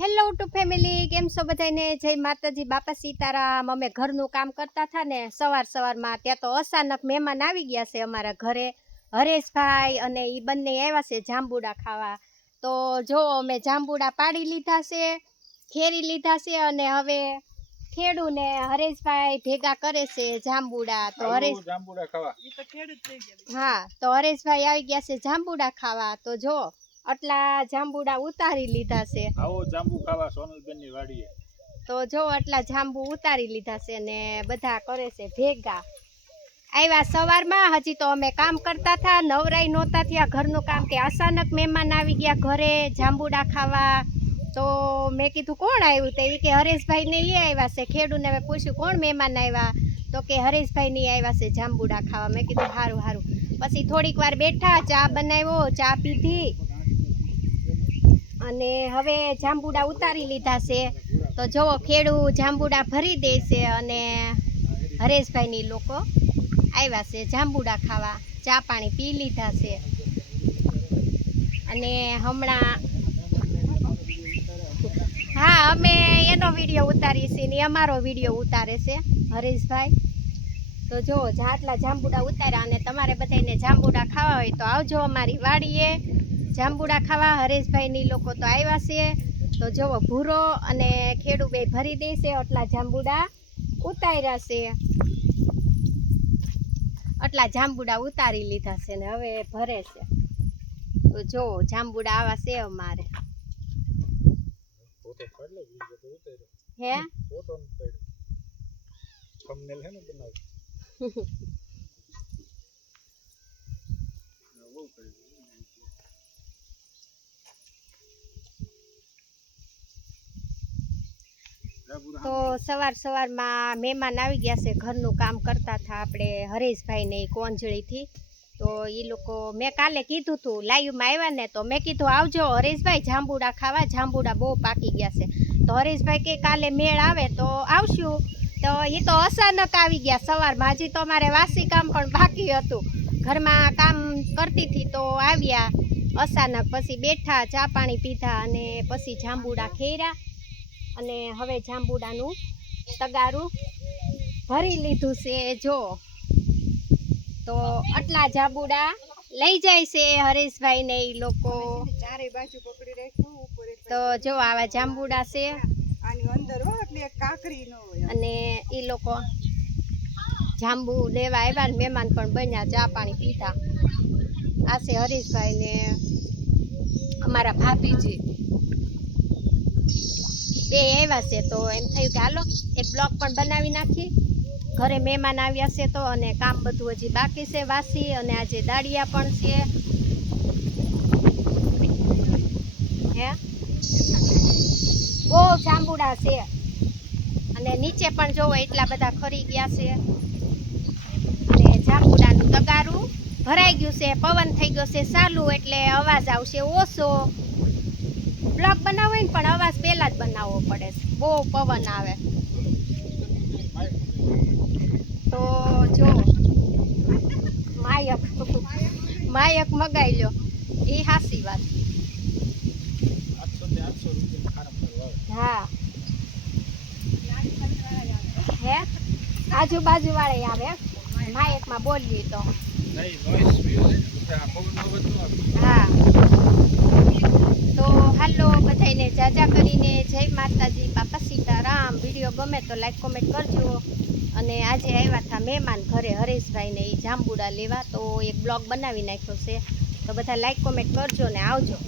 Hello two family, કેમ છો બધાને? જય માતાજી, બાપા સીતારામ। અમે ઘરનું કામ કરતા હતા ને સવારમાં, ત્યાં તો અચાનક મહેમાન આવી ગયા છે અમારા ઘરે। હરેશભાઈ અને એ બંને આવ્યા છે જાંબુડા ખાવા। તો જો અમે જાંબુડા પાડી લીધા છે, ખેરી લીધા છે અને હવે ખેડૂને હરેશભાઈ ભેગા કરે છે જાંબુડા। તો જાંબુડા ખાવા હા, તો હરેશભાઈ આવી ગયા છે જાંબુડા ખાવા। તો જો આટલા જાંબુડા ઉતારી લીધા છે। આવો જાંબુ ખાવા સોનલબેનની વાડીએ। તો જો આટલા જાંબુ ઉતારી લીધા છે ને બધા કરે છે ભેગા। આવ્યા સવારમાં, હજી તો અમે કામ કરતા હતા, નવરાઈ નહોતા થયા ઘરનું કામ, કે અચાનક મહેમાન આવી ગયા ઘરે જાંબુડા ખાવા। તો મેં કીધું કોણ આવ્યું? તો એ કે હરેશભાઈ ને એ આવ્યા છે। ખેડૂને મેં પૂછ્યું કોણ મહેમાન આવ્યા? તો કે હરેશભાઈ ને આવ્યા છે જાંબુડા ખાવા। મેં કીધું સારું સારું। પછી થોડીક વાર બેઠા, ચા બનાવ્યો, ચા પીધી અને હવે જાંબુડા ઉતારી લીધા છે। તો જુઓ ખેડૂ જાંબુડા ભરી દે છે અને હરેશભાઈની લોકો આવ્યા છે જાંબુડા ખાવા, ચા પાણી પી લીધા છે અને હમણાં હા અમે એનો વિડીયો ઉતારીએ છીએ ને અમારો વિડીયો ઉતારે છે હરેશભાઈ। તો જો આટલા જાંબુડા ઉતાર્યા અને તમારે બધાને જાંબુડા ખાવા હોય તો આવજો અમારી વાડીએ જાંબુડા ખાવા। હરેશભાઈની લોકો તો આવ્યા છે। તો જુઓ ભૂરો અને ખેડૂ બે ભરી દેશે, આટલા જાંબુડા ઉતાર્યા છે। આટલા જાંબુડા ઉતારી લીધા છે ને હવે ભરે છે। તો જો જાંબુડા આવા છે અમારે। હે તો સવારમાં મહેમાન આવી ગયા છે, ઘરનું કામ કરતા હતા આપણે હરેશભાઈને કોંજળીથી। તો એ લોકો મેં કાલે કીધું હતું લાઈવમાં આવ્યા ને, તો મેં કીધું આવજો હરેશભાઈ જાંબુડા ખાવા, જાંબુડા બહુ પાકી ગયા છે। તો હરેશભાઈ કે કાલે મેળ આવે તો આવશું। તો એ તો અચાનક આવી ગયા સવારમાં, હજી તો અમારે વાસી કામ પણ બાકી હતું, ઘરમાં કામ કરતી હતી તો આવ્યા અચાનક। પછી બેઠા, ચા પાણી પીધા અને પછી જાંબુડા ખેર્યા અને હવે જાંબુડાનું તગારું ભરી લીધું છે। જો તો આટલા જાંબુડા લઈ જાય છે હરેશભાઈ ને એ લોકો। તો જો આવા જાંબુડા છે અને એ લોકો જાંબુ લેવા આવ્યા ને મહેમાન પણ બન્યા, ચા પાણી પીધા। આ છે હરેશભાઈ ને અમારા ભાભીજી બે આવ્યા છે। તો એમ થયું કે હાલો એક બ્લોગ પણ બનાવી નાખી, ઘરે મહેમાન આવ્યા છે તો, અને કામ બધું હજી બાકી છે વાસી, અને આજે દાળિયા પણ છે। હે બહુ જાંબુડા છે અને નીચે પણ જોવો એટલા બધા ખરી ગયા છે અને જાંબુડાનું તગારું ભરાઈ ગયું છે। પવન થઈ ગયો છે ચાલુ, એટલે અવાજ આવશે ઓછો। બ્લોગ બનાવો ને પણ અવાજ પહેલા જ બનાવવો પડે છે, બહુ પવન આવે। તો જો માયક મગાઈ લો, એ હાસી વાત। હા હે આજુબાજુ વાળા આવે માયકમાં બોલીએ તો હા। તો હાલો બધાને જાજા કરીને જય માતાજી, બાપા સીતારામ। વિડીયો ગમે તો લાઈક કોમેન્ટ કરજો। અને આજે આવ્યા હતા મહેમાન ઘરે હરેશભાઈને એ જાંબુડા લેવા, તો એક બ્લોગ બનાવી નાખ્યો છે। તો બધા લાઈક કોમેન્ટ કરજો ને આવજો।